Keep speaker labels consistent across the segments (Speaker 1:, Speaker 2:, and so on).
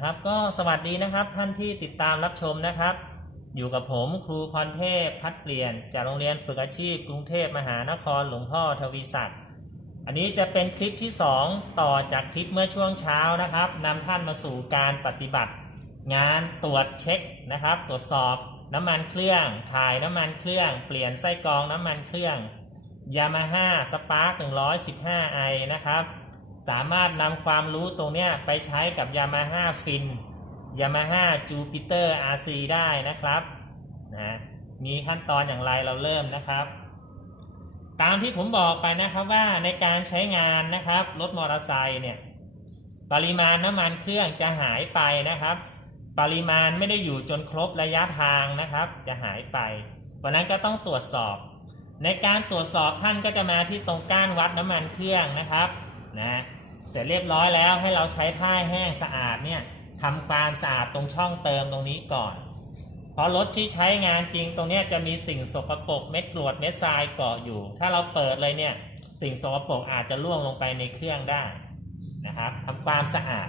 Speaker 1: นะครับ ก็สวัสดีนะครับท่านที่ติดตามรับชมนะครับ อยู่กับผมครูพรเทพพัดเปลี่ยน จากโรงเรียนฝึกอาชีพ กรุงเทพมหานครหลวงพ่อทวีศักดิ์อันนี้จะเป็นคลิปที่ 2 ต่อจากคลิปเมื่อช่วงเช้านะครับนำท่านมาสู่การปฏิบัติ งานตรวจเช็คนะครับ ตรวจสอบน้ำมันเครื่อง ถ่ายน้ำมันเครื่อง เปลี่ยนไส้กรองน้ำมันเครื่อง Yamaha Spark 115i นะครับ สามารถนำความรู้ตรงเนี้ยไปใช้กับ Yamaha Fin Yamaha Jupiter RC ได้นะครับนะมีขั้นตอนอย่างไรเราเริ่มนะครับ ตามที่ผมบอกไปนะครับว่าในการใช้งานนะครับรถมอเตอร์ไซค์เนี่ยปริมาณน้ำมันเครื่องจะหายไปนะครับ ปริมาณไม่ได้อยู่จนครบระยะทางนะครับ จะหายไปเพราะนั้นก็ต้องตรวจสอบ ในการตรวจสอบท่านก็จะมาที่ตรงก้านวัดน้ำมันเครื่องนะครับ นะเสร็จเรียบร้อยแล้วให้เราใช้ผ้าแห้งสะอาดเนี่ยทำความสะอาดตรงช่องเติมตรงนี้ก่อนเพราะรถที่ใช้งานจริงตรงนี้จะมีสิ่งสกปรกเม็ดกรวดเม็ดทรายเกาะอยู่ ถ้าเราเปิดเลยเนี่ยสิ่งสกปรกอาจจะล่วงลงไปในเครื่องได้นะครับทำความสะอาด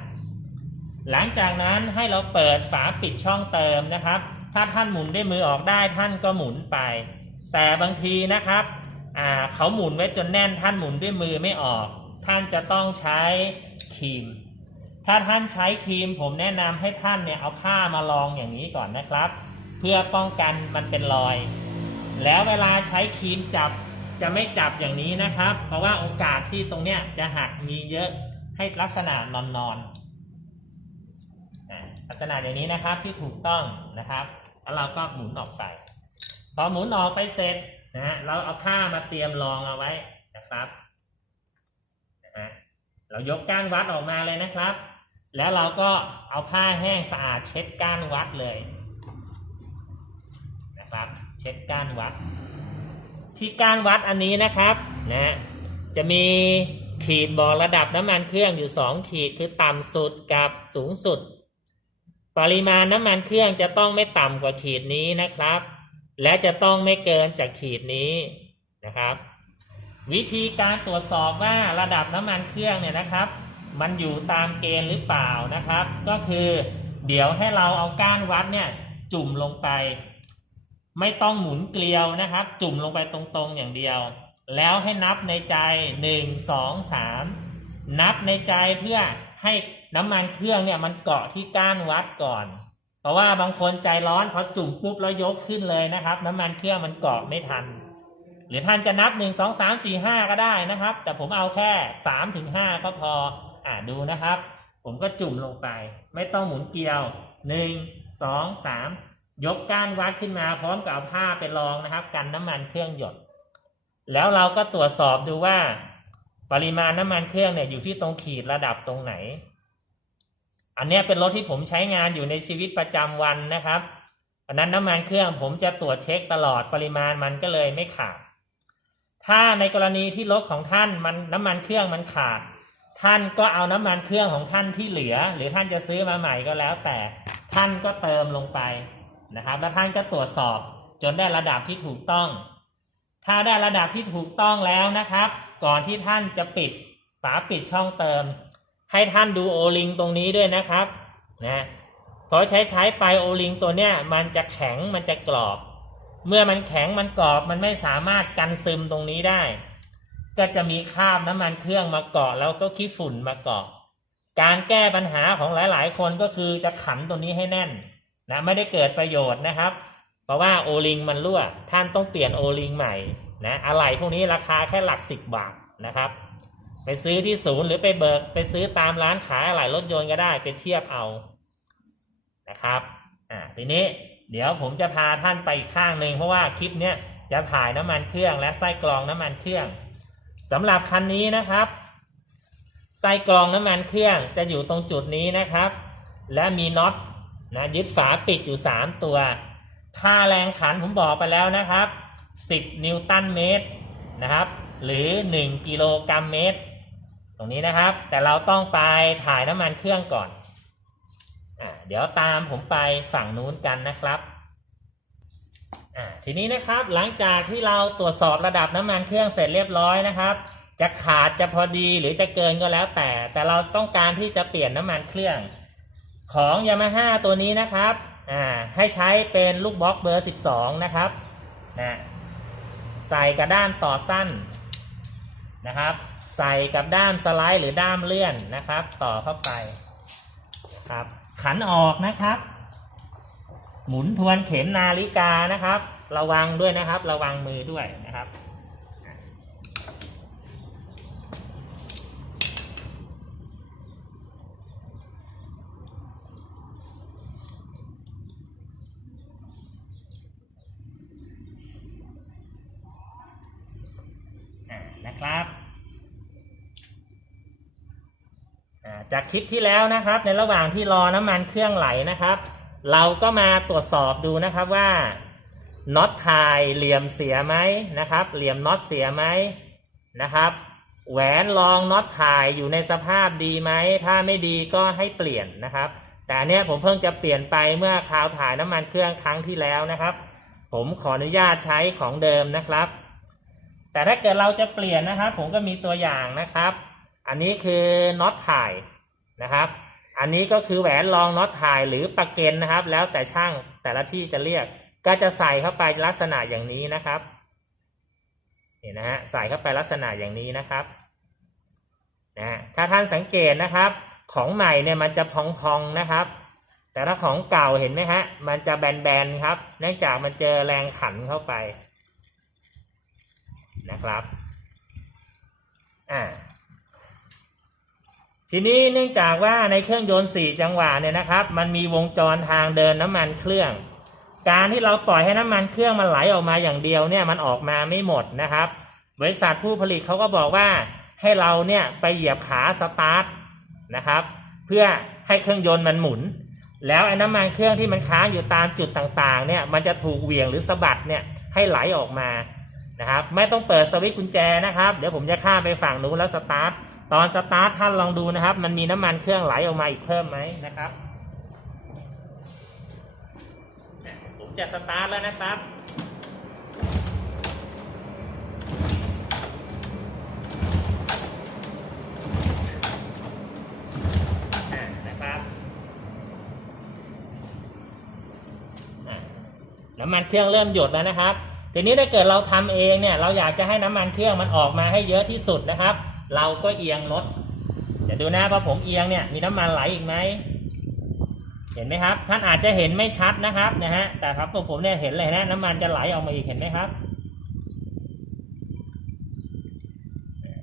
Speaker 1: หลังจากนั้นให้เราเปิดฝาปิดช่องเติมนะครับ ถ้าท่านหมุนด้วยมือออกได้ท่านก็หมุนไป แต่บางทีนะครับเขาหมุนไว้จนแน่นท่านหมุนด้วยมือไม่ออก ท่านจะต้องใช้ครีม ถ้าท่านใช้ครีม ผมแนะนำให้ท่านเนี่ยเอาผ้ามารองอย่างนี้ก่อนนะครับ เพื่อป้องกันมันเป็นรอย แล้วเวลาใช้ครีมจับจะไม่จับอย่างนี้นะครับ เพราะว่าโอกาสที่ตรงเนี้ยจะหักมีเยอะให้ลักษณะนอนนอนลักษณะอย่างนี้นะครับที่ถูกต้องนะครับ แล้วเราก็หมุนออกไป พอหมุนออกไปเสร็จนะฮะเราเอาผ้ามาเตรียมรองเอาไว้นะครับ เรายกก้านวัดออกมาเลยนะครับ แล้วเราก็เอาผ้าแห้งสะอาดเช็ดก้านวัดเลยนะครับ เช็ดก้านวัด ที่ก้านวัดอันนี้นะครับนะจะมีขีดบอกระดับน้ำมันเครื่องอยู่ 2 ขีดคือต่ำสุดกับสูงสุด ปริมาณน้ำมันเครื่องจะต้องไม่ต่ำกว่าขีดนี้นะครับ และจะต้องไม่เกินจากขีดนี้นะครับ วิธีการตรวจสอบว่าระดับน้ำมันเครื่องเนี่ยนะครับ มันอยู่ตามเกณฑ์หรือเปล่านะครับ ก็คือเดี๋ยวให้เราเอาก้านวัดเนี่ยจุ่มลงไป ไม่ต้องหมุนเกลียวนะครับ จุ่มลงไปตรงๆอย่างเดียว แล้วให้นับในใจ 1 2 3 นับในใจเพื่อให้น้ำมันเครื่องเนี่ยมันเกาะที่ก้านวัดก่อน เพราะว่าบางคนใจร้อนพอจุ่มปุ๊บแล้วยกขึ้นเลยนะครับ น้ำมันเครื่องมันเกาะไม่ทัน หรือท่านจะนับ 1 2 3 4 5 ก็ได้นะครับ แต่ผมเอาแค่3ถึง5ก็พออ่าดูนะครับ ผมก็จุ่มลงไป ไม่ต้องหมุนเกลียว 1 2 3 ยกก้านวัดขึ้นมา พร้อมกับเอาผ้าไปรองนะครับ กันน้ำมันเครื่องหยด แล้วเราก็ตรวจสอบดูว่า ปริมาณน้ำมันเครื่องเนี่ยอยู่ที่ตรงขีดระดับตรงไหน อันนี้เป็นรถที่ผมใช้งานอยู่ในชีวิตประจำวันนะครับอันนั้นน้ำมันเครื่องผมจะตรวจเช็คตลอดปริมาณมันก็เลยไม่ขาด ถ้าในกรณีที่รถของท่านมันน้ำมันเครื่องมันขาด ท่านก็เอาน้ำมันเครื่องของท่านที่เหลือ หรือท่านจะซื้อมาใหม่ก็แล้ว แต่ท่านก็เติมลงไปนะครับ แล้วท่านก็ตรวจสอบจนได้ระดับที่ถูกต้อง ถ้าได้ระดับที่ถูกต้องแล้วนะครับ ก่อนที่ท่านจะปิดฝาปิดช่องเติม ให้ท่านดูโอลิงตรงนี้ด้วยนะครับนะเพราะใช้ใช้ไปโอลิงตัวเนี้ยมันจะแข็งมันจะกรอบ เมื่อมันแข็งมันกรอบมันไม่สามารถกันซึมตรงนี้ได้ ก็จะมีคราบน้ำมันเครื่องมาเกาะแล้วก็ขี้ฝุ่นมาเกาะ การแก้ปัญหาของหลาย ๆ คนก็คือจะขันตัวนี้ให้แน่นนะไม่ได้เกิดประโยชน์นะครับ เพราะว่าโอลิงมันรั่ว ท่านต้องเปลี่ยนโอลิงใหม่นะอะไหล่พวกนี้ราคาแค่หลักสิบบาทนะครับ ไปซื้อที่ศูนย์หรือไปเบิกไปซื้อตามร้านขายอะไหล่รถยนต์ก็ได้ไปเทียบเอานะครับอ่าทีนี้ เดี๋ยวผมจะพาท่านไปอีกข้างหนึ่งเพราะว่าคลิปเนี้ยจะถ่ายน้ำมันเครื่องและไส้กรองน้ำมันเครื่องสำหรับคันนี้นะครับ ไส้กรองน้ำมันเครื่องจะอยู่ตรงจุดนี้นะครับ และมีน็อตนะยึดฝาปิดอยู่ 3 ตัวค่าแรงขันผมบอกไปแล้วนะครับ 10 นิวตันเมตรนะครับ หรือ 1 กิโลกรัมเมตร ตรงนี้นะครับ แต่เราต้องไปถ่ายน้ำมันเครื่องก่อน เดี๋ยวตามผมไปฝั่งนู้นกันนะครับทีนี้นะครับหลังจากที่เราตรวจสอบระดับน้ำมันเครื่องเสร็จเรียบร้อยนะครับ จะขาดจะพอดีหรือจะเกินก็แล้วแต่ แต่เราต้องการที่จะเปลี่ยนน้ำมันเครื่อง ของยามาฮ่าตัวนี้นะครับให้ใช้เป็นลูกบล็อกเบอร์ 12 นะครับนะใส่กับด้ามต่อสั้นนะครับ ใส่กับด้ามสไลด์หรือด้ามเลื่อนนะครับ ต่อเข้าไปครับ ขันออกนะครับ หมุนทวนเข็มนาฬิกานะครับ ระวังด้วยนะครับ ระวังมือด้วยนะครับ อ่านะครับอ่า จากคลิปที่แล้วนะครับ ในระหว่างที่รอน้ำมันเครื่องไหลนะครับ เราก็มาตรวจสอบดูนะครับว่าน็อตทายเหลี่ยมเสียไหมนะครับ เหลี่ยมน็อตเสียไหมนะครับ แหวนรองน็อตทายอยู่ในสภาพดีไหมถ้าไม่ดีก็ให้เปลี่ยนนะครับ แต่เนี้ยผมเพิ่งจะเปลี่ยนไปเมื่อคราวถ่ายน้ำมันเครื่องครั้งที่แล้วนะครับ ผมขออนุญาตใช้ของเดิมนะครับ แต่ถ้าเกิดเราจะเปลี่ยนนะครับ ผมก็มีตัวอย่างนะครับ อันนี้คือน็อตถ่าย นะครับ อันนี้ก็คือแหวนรองน็อตถ่ายหรือปะเก็นนะครับ แล้วแต่ช่างแต่ละที่จะเรียก ก็จะใส่เข้าไปลักษณะอย่างนี้นะครับเห็นนะฮะใส่เข้าไปลักษณะอย่างนี้นะครับนะฮะถ้าท่านสังเกตนะครับ ของใหม่เนี่ยมันจะพองๆนะครับ แต่ถ้าของเก่าเห็นไหมฮะมันจะแบนๆครับ เนื่องจากมันเจอแรงขันเข้าไปนะครับอ่า ทีนี้เนื่องจากว่าในเครื่องยนต์สี่จังหวะเนี่ยนะครับ มันมีวงจรทางเดินน้ำมันเครื่อง การที่เราปล่อยให้น้ำมันเครื่องมันไหลออกมาอย่างเดียวเนี่ยมันออกมาไม่หมดนะครับ บริษัทผู้ผลิตเขาก็บอกว่าให้เราเนี่ยไปเหยียบขาสตาร์ทนะครับ เพื่อให้เครื่องยนต์มันหมุน แล้วไอ้น้ำมันเครื่องที่มันค้างอยู่ตามจุดต่างๆเนี่ยมันจะถูกเหวี่ยงหรือสะบัดเนี่ยให้ไหลออกมานะครับ ไม่ต้องเปิดสวิตช์กุญแจนะครับ เดี๋ยวผมจะข้ามไปฝั่งนู้นแล้วสตาร์ท ตอนสตาร์ทท่านลองดูนะครับ มันมีน้ำมันเครื่องไหลออกมาอีกเพิ่มไหมนะครับผมจะสตาร์ทแล้วนะครับนะครับน้ำมันเครื่องเริ่มหยดแล้วนะครับ ทีนี้ถ้าเกิดเราทำเองเนี่ย เราอยากจะให้น้ำมันเครื่องมันออกมาให้เยอะที่สุดนะครับ เราก็เอียงรถเดี๋ยวดูนะพอผมเอียงเนี่ยมีน้ำมันไหลอีกไหมเห็นไหมครับ ท่านอาจจะเห็นไม่ชัดนะครับนะฮะแต่ครับพวกผมเนี่ยเห็นเลยนะน้ำมันจะไหลออกมาอีกเห็นไหมครับ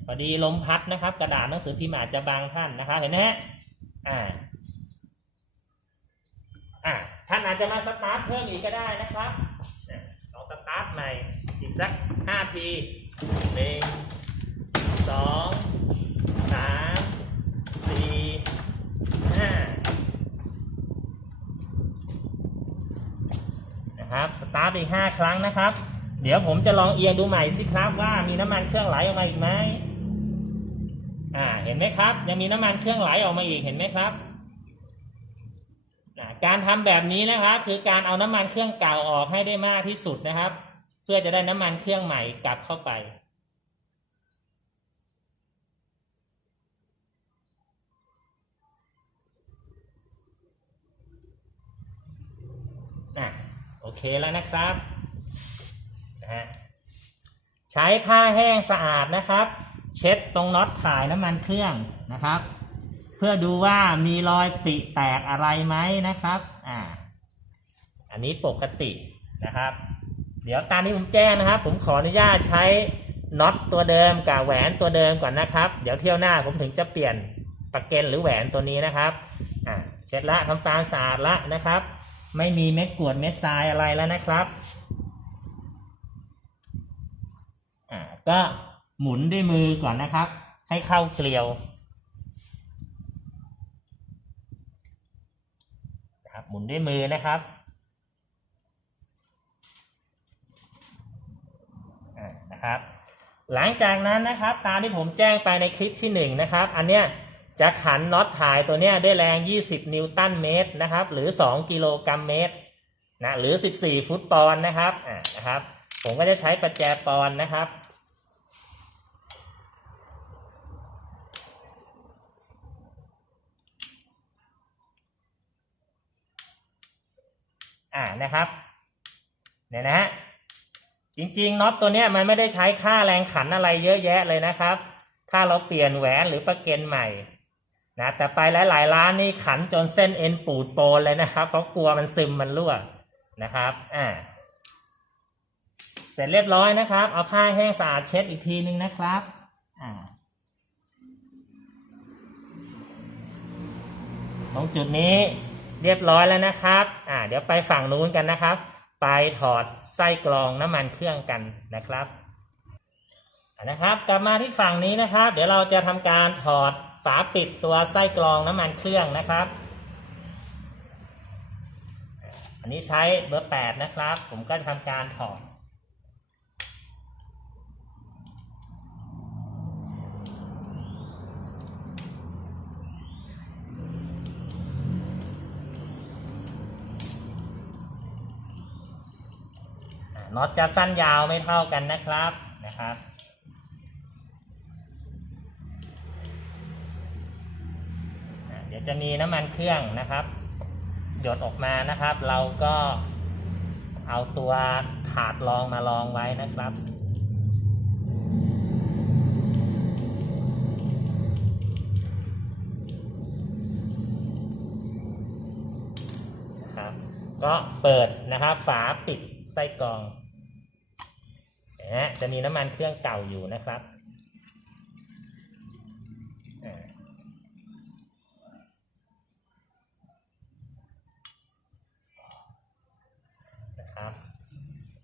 Speaker 1: พอดีลมพัดนะครับ กระดาษหนังสือพิมพ์อาจจะบางท่านนะครับเห็นไหมฮะอ่าอ่าท่านอาจจะมาสตาร์ทเพิ่มอีกก็ได้นะครับลองสตาร์ทใหม่อีกสักห้าทีหนึ่ง สองสามสี่ห้านะครับสตาร์ทอีกห้าครั้งนะครับ เดี๋ยวผมจะลองเอียงดูใหม่สิครับว่ามีน้ำมันเครื่องไหลออกมาอีกไหมอ่าเห็นไหมครับ ยังมีน้ำมันเครื่องไหลออกมาอีกเห็นไหมครับการทำแบบนี้นะครับคือการเอาน้ำมันเครื่องเก่าออกให้ได้มากที่สุดนะครับ เพื่อจะได้น้ำมันเครื่องใหม่กลับเข้าไป อะโอ เคแล้วนะครับนะฮะใช้ผ้าแห้งสะอาดนะครับ เช็ดตรงน็อตถ่ายน้ำมันเครื่องนะครับ เพื่อดูว่ามีรอยปิแตกอะไรไหมนะครับอ่าอันนี้ปกตินะครับ เดี๋ยวตามที่ผมแจ้งนะครับ ผมขออนุญาตใช้น็อตตัวเดิมกับแหวนตัวเดิมก่อนนะครับ เดี๋ยวเที่ยวหน้าผมถึงจะเปลี่ยนปากเกนหรือแหวนตัวนี้นะครับอ่าเช็ดละทำตามสะอาดละนะครับ ไม่มีเม็ดกรวดเม็ดทรายอะไรแล้วนะครับอ่าก็หมุนด้วยมือก่อนนะครับ ให้เข้าเกลียวนะครับหมุนด้วยมือนะครับนะครับ หลังจากนั้นนะครับ ตามที่ผมแจ้งไปในคลิปที่หนึ่งนะครับ อันเนี้ย จะขันน็อตถ่ายตัวเนี้ยด้วยแรง 20 นิวตันเมตรนะครับ หรือ 2 กิโลกรัมเมตรนะหรือ 14 ฟุตปอนด์นะครับอ่านะครับ ผมก็จะใช้ประแจปอนด์นะครับอ่านะครับเนี่ยนะฮะจริงๆน็อตตัวเนี้ยมันไม่ได้ใช้ค่าแรงขันอะไรเยอะแยะเลยนะครับ ถ้าเราเปลี่ยนแหวนหรือประเกนใหม่ นะแต่ไปหลาย ๆ ร้านนี่ขันจนเส้นเอ็นปูดโปนเลยนะครับ เพราะกลัวมันซึมมันรั่วนะครับอ่าเสร็จเรียบร้อยนะครับ เอาผ้าแห้งสะอาดเช็ดอีกทีนึงนะครับอ่าตรงจุดนี้เรียบร้อยแล้วนะครับ อ่า เดี๋ยวไปฝั่งนู้นกันนะครับ ไปถอดไส้กรองน้ำมันเครื่องกันนะครับ นะครับ กลับมาที่ฝั่งนี้นะครับ เดี๋ยวเราจะทำการถอด ฝาปิดตัวไส้กรองน้ำมันเครื่องนะครับ อันนี้ใช้เบอร์ 8 นะครับ ผมก็จะทำการถอดน็อตจะสั้นยาวไม่เท่ากันนะครับนะครับ อะเดี๋ยว จะมีน้ำมันเครื่องนะครับ หยดออกมานะครับ เราก็เอาตัวถาดรองมาลองไว้นะครับนะครับ ก็เปิดนะครับ ฝาปิดไส้กรองนะฮะจะมีน้ำมันเครื่องเก่าอยู่นะครับอ่า นะครับ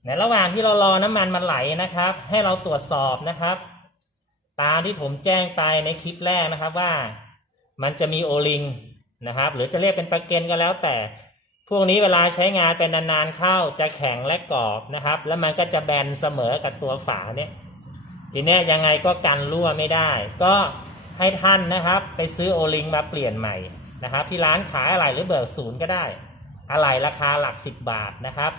Speaker 1: ในระหว่างที่เรารอน้ำมันมันไหลนะครับ ให้เราตรวจสอบนะครับ ตามที่ผมแจ้งไปในคลิปแรกนะครับว่ามันจะมีโอลิงนะครับ หรือจะเรียกเป็นประเก็นก็แล้วแต่ พวกนี้เวลาใช้งานเป็นนานๆเข้าจะแข็งและกรอบนะครับ แล้วมันก็จะแบนเสมอกับตัวฝาเนี่ยทีนี้ยยังไงก็กันรั่วไม่ได้ ก็ให้ท่านนะครับ ไปซื้อโอลิงมาเปลี่ยนใหม่นะครับ ที่ร้านขายอะไรหรือเบิกศูนย์ก็ได้ อะไรราคาหลัก 10 บาทนะครับ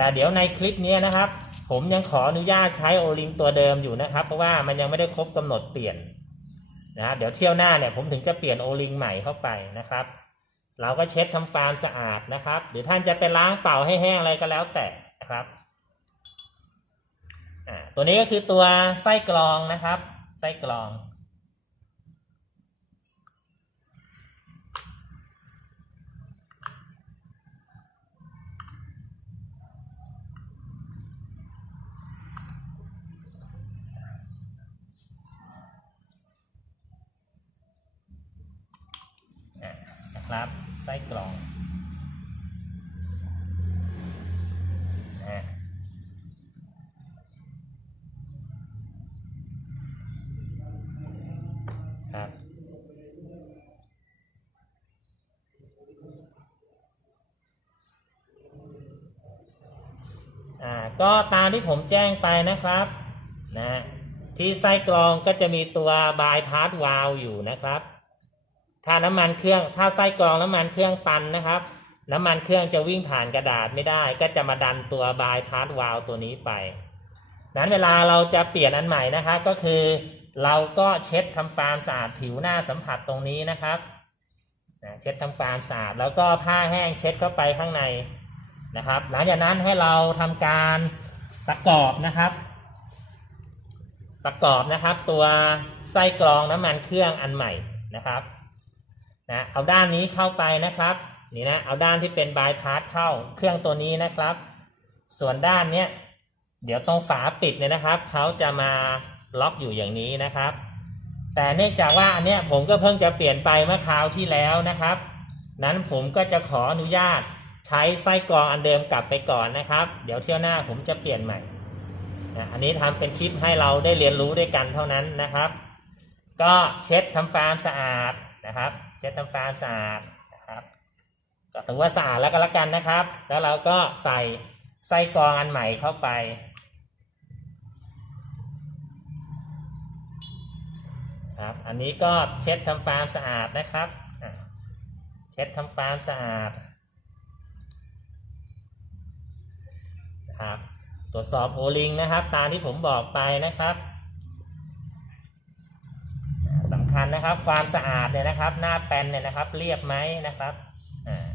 Speaker 1: แต่เดี๋ยวในคลิปนี้นะครับ ผมยังขออนุญาตใช้โอลิงตัวเดิมอยู่นะครับ เพราะว่ามันยังไม่ได้ครบกำหนดเปลี่ยนนะครับเดี๋ยวเที่ยวหน้าเนี่ยผมถึงจะเปลี่ยนโอลิงใหม่เข้าไปนะครับ เราก็เช็ดทำฟาร์มสะอาดนะครับ หรือท่านจะไปล้างเป่าให้แห้งอะไรก็แล้วแต่นะครับตัวนี้ก็คือตัวไส้กรองนะครับ ไส้กรอง ครับไส้กรองนะครับก็ตามที่ผมแจ้งไปนะครับนะที่ไส้กรองก็จะมีตัวบายพาสวาลอยู่นะครับ ถ้าน้ำมันเครื่องถ้าไส้กรองน้ำมันเครื่องตันนะครับ น้ำมันเครื่องจะวิ่งผ่านกระดาษไม่ได้ ก็จะมาดันตัวบายพาสวาลตัวนี้ไปนั้นเวลาเราจะเปลี่ยนอันใหม่นะครับ ก็คือเราก็เช็ดทำความสะอาดผิวหน้าสัมผัสตรงนี้นะครับเช็ดทำความสะอาดแล้วก็ผ้าแห้งเช็ดเข้าไปข้างในนะครับ หลังจากนั้นให้เราทำการประกอบนะครับ ประกอบนะครับตัวไส้กรองน้ำมันเครื่องอันใหม่นะครับ นะเอาด้านนี้เข้าไปนะครับนี่นะเอาด้านที่เป็นบายพาสเข้าเครื่องตัวนี้นะครับ ส่วนด้านเนี้ยเดี๋ยวตรงฝาปิดเนี่ยนะครับเขาจะมาล็อกอยู่อย่างนี้นะครับ แต่เนื่องจากว่าอันเนี้ยผมก็เพิ่งจะเปลี่ยนไปเมื่อคราวที่แล้วนะครับ นั้นผมก็จะขออนุญาตใช้ไส้กรองอันเดิมกลับไปก่อนนะครับ เดี๋ยวเที่ยวหน้าผมจะเปลี่ยนใหม่นะอันนี้ทำเป็นคลิปให้เราได้เรียนรู้ด้วยกันเท่านั้นนะครับ ก็เช็ดทำฟาร์มสะอาดนะครับ เช็ดทำฟาร์มสะอาดนะครับก็ถือว่าสะอาดแล้วก็แล้วกันนะครับ แล้วเราก็ใส่ไส้กรองอันใหม่เข้าไปครับอันนี้ก็เช็ดทำฟาร์มสะอาดนะครับ เช็ดทำฟาร์มสะอาดนะครับตรวจสอบโอลิงนะครับ ตามที่ผมบอกไปนะครับ สำ คัญนะครับ ความสะอาดเนี่ยนะครับ หน้าแปนเนี่ยนะครับ เรียบไหมนะครับอ่า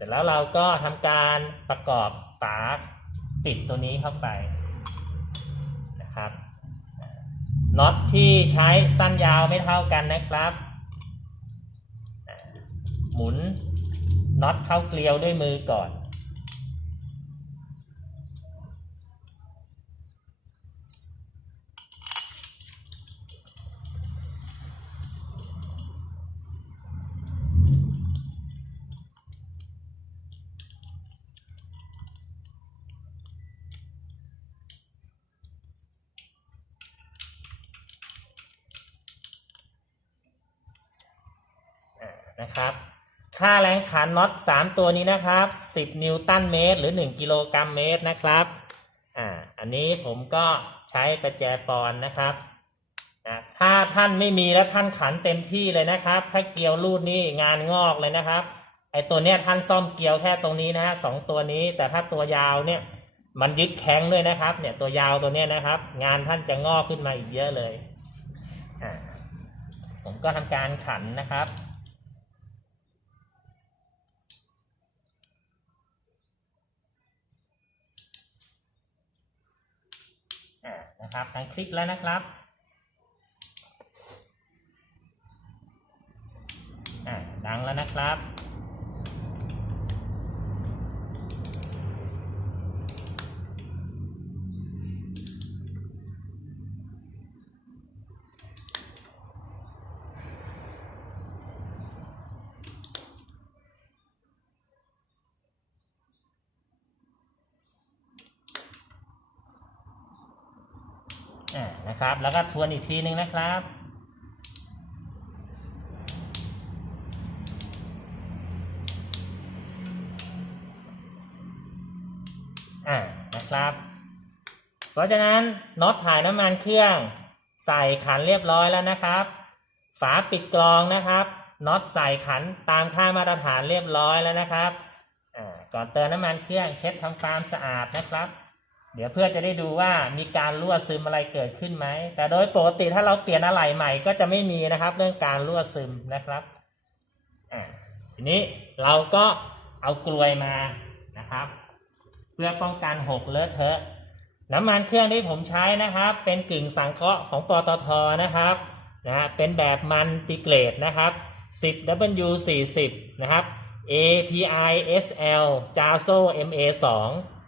Speaker 1: ร็จแล้วเราก็ทำการประกอบฝาปิดตัวนี้เข้าไปนะครับน็อตที่ใช้สั้นยาวไม่เท่ากันนะครับ หมุนน็อตเข้าเกลียวด้วยมือก่อน อ่า นะครับ ค่าแรงขันน็อต3ตัวนี้นะครับ 10 นิวตันเมตร หรือ 1 กิโลกรัมเมตรนะครับอ่าอันนี้ผมก็ใช้ประแจปอนนะครับนะถ้าท่านไม่มีแล้วท่านขันเต็มที่เลยนะครับ ถ้าเกลียวรูดนี่งานงอกเลยนะครับไอตัวเนี้ยท่านซ่อมเกลียวแค่ตรงนี้นะฮะสองตัวนี้ แต่ถ้าตัวยาวเนี่ยมันยึดแข็งด้วยนะครับ เนี่ยตัวยาวตัวเนี้ยนะครับ งานท่านจะงอกขึ้นมาอีกเยอะเลยอ่าผมก็ทำการขันนะครับ อ่า นะครับทั้งคลิกแล้วนะครับอ่าดังแล้วนะครับ อ่า นะครับ แล้วก็ทวนอีกทีนึงนะครับ อ่านะครับ เพราะฉะนั้นน็อตถ่ายน้ำมันเครื่องใส่ขันเรียบร้อยแล้วนะครับ ฝาปิดกรองนะครับน็อตใส่ขันตามค่ามาตรฐานเรียบร้อยแล้วนะครับ ก่อนเติมน้ำมันเครื่องเช็ดทำความสะอาดนะครับ เดี๋ยวเพื่อจะได้ดูว่ามีการรั่วซึมอะไรเกิดขึ้นไหม แต่โดยปกติถ้าเราเปลี่ยนอะไหล่ใหม่ก็จะไม่มีนะครับ เรื่องการรั่วซึมนะครับอ่าทีนี้เราก็เอากลวยมานะครับ เพื่อป้องกันหกเลอะเทอะ น้ำมันเครื่องที่ผมใช้นะครับ เป็นกึ่งสังเคราะห์ของปตทนะครับนะฮะเป็นแบบมันติเกรดนะครับ 10W 40 นะครับ API SL JASO MA 2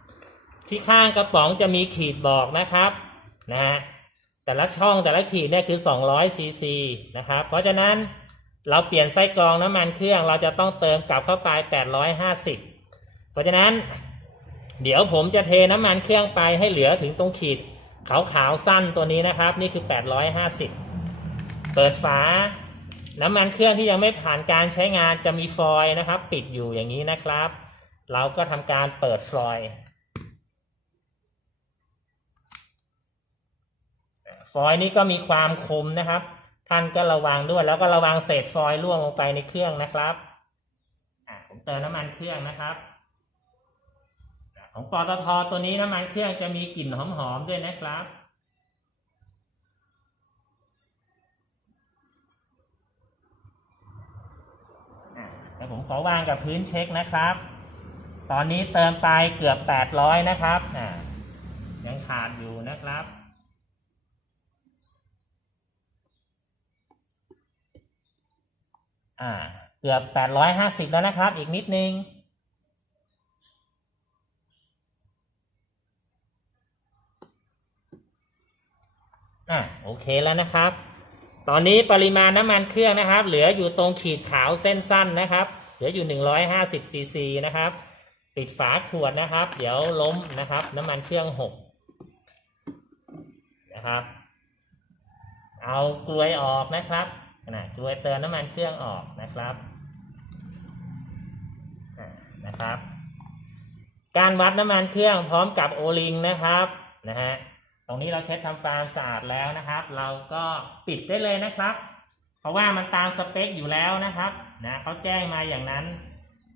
Speaker 1: ที่ข้างกระป๋องจะมีขีดบอกนะครับนะฮะแต่ละช่องแต่ละขีดเนี่ยคือ 200ซีซีนะครับเพราะฉะนั้นเราเปลี่ยนไส้กรองน้ำมันเครื่องเราจะต้องเติมกลับเข้าไป 850 เพราะฉะนั้น เดี๋ยวผมจะเทน้ำมันเครื่องไปให้เหลือถึงตรงขีดขาวๆสั้นตัวนี้นะครับ นี่คือ 850 เปิดฝา น้ำมันเครื่องที่ยังไม่ผ่านการใช้งานจะมีฟอยล์นะครับ ปิดอยู่อย่างนี้นะครับ เราก็ทำการเปิดฟอยล์ ฟอยล์นี้ก็มีความคมนะครับ ท่านก็ระวังด้วยแล้วก็ระวังเศษฟอยล์ร่วงลงไปในเครื่องนะครับผมเติมน้ำมันเครื่องนะครับของปตทตัวนี้น้ำมันเครื่องจะมีกลิ่นหอมๆด้วยนะครับ แต่ผมขอวางกับพื้นเช็คนะครับ ตอนนี้เติมไปเกือบ 800 นะครับ ยังขาดอยู่นะครับ อ่า เกือบ850แล้วนะครับ อีกนิดนึง อะโอเคแล้วนะครับ ตอนนี้ปริมาณน้ำมันเครื่องนะครับ เหลืออยู่ตรงขีดขาวเส้นสั้นนะครับ เหลืออยู่150ซีซีนะครับ ปิดฝาขวดนะครับ เดี๋ยวล้มนะครับ น้ำมันเครื่องหกนะครับ เอากลวยออกนะครับ นะกลวยเติมน้ำมันเครื่องออกนะครับนะครับ การวัดน้ำมันเครื่องพร้อมกับโอลิงนะครับนะฮะตรงนี้เราเช็ดทำความสะอาดแล้วนะครับ เราก็ปิดได้เลยนะครับ เพราะว่ามันตามสเปคอยู่แล้วนะครับนะเขาแจ้งมาอย่างนั้น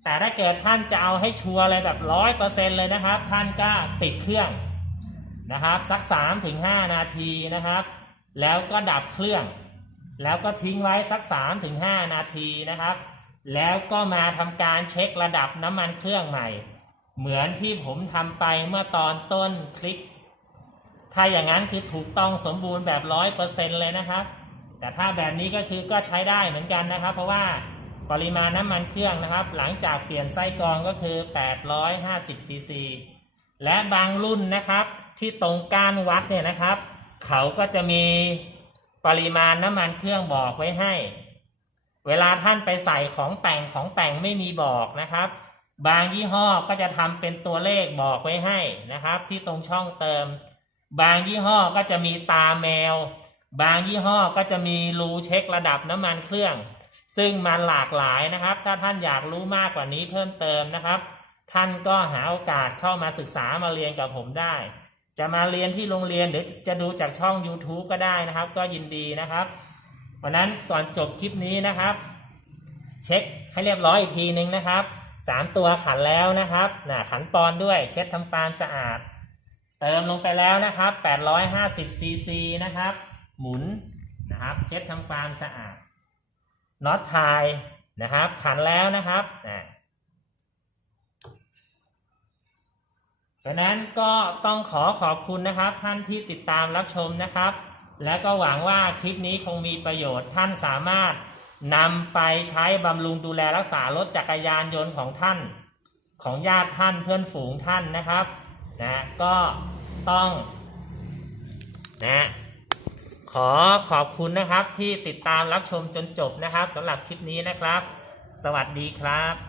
Speaker 1: แต่ถ้าเกิดท่านจะเอาให้ชัวร์เลยแบบร้อยเปอร์เซ็นเลยนะครับ ท่านก็ติดเครื่องนะครับ สัก3ามถึงห้านาทีนะครับ แล้วก็ดับเครื่อง แล้วก็ทิ้งไว้สัก3าถึงหนาทีนะครับ แล้วก็มาทำการเช็คระดับน้ำมันเครื่องใหม่ เหมือนที่ผมทำไปเมื่อตอนต้นคลิป ถ้าอย่างนั้นคือถูกต้องสมบูรณ์แบบร้อยเปอร์เซ็นเลยนะครับ แต่ถ้าแบบนี้ก็คือก็ใช้ได้เหมือนกันนะครับ เพราะว่าปริมาณน้ำมันเครื่องนะครับ หลังจากเปลี่ยนไส้กรองก็คือ 850ซีซีและบางรุ่นนะครับที่ตรงก้านวัดเนี่ยนะครับ เขาก็จะมี ปริมาณน้ำมันเครื่องบอกไว้ให้ เวลาท่านไปใส่ของแต่งของแต่งไม่มีบอกนะครับ บางยี่ห้อก็จะทำเป็นตัวเลขบอกไว้ให้นะครับ ที่ตรงช่องเติม บางยี่ห้อก็จะมีตาแมว บางยี่ห้อก็จะมีรูเช็คระดับน้ำมันเครื่อง ซึ่งมันหลากหลายนะครับ ถ้าท่านอยากรู้มากกว่านี้เพิ่มเติมนะครับ ท่านก็หาโอกาสเข้ามาศึกษามาเรียนกับผมได้ จะมาเรียนที่โรงเรียนหรือจะดูจากช่อง YouTube ก็ได้นะครับ ก็ยินดีนะครับเพราะนั้นก่อนจบคลิปนี้นะครับ เช็คให้เรียบร้อยอีกทีนึงนะครับสามตัวขันแล้วนะครับนะขันปอนด้วยเช็ดทำความสะอาด เติมลงไปแล้วนะครับ850ซีซีนะครับ หมุนนะครับ เช็ดทำความสะอาดน็อตไทยนะครับ ขันแล้วนะครับอ่า เพราะฉะนั้นก็ต้องขอขอบคุณนะครับ ท่านที่ติดตามรับชมนะครับ และก็หวังว่าคลิปนี้คงมีประโยชน์ท่านสามารถนำไปใช้บำรุงดูแลรักษารถจักรยานยนต์ของท่าน ของญาติท่านเพื่อนฝูงท่านนะครับนะก็ต้องนะขอขอบคุณนะครับที่ติดตามรับชมจนจบนะครับสำหรับคลิปนี้นะครับ สวัสดีครับ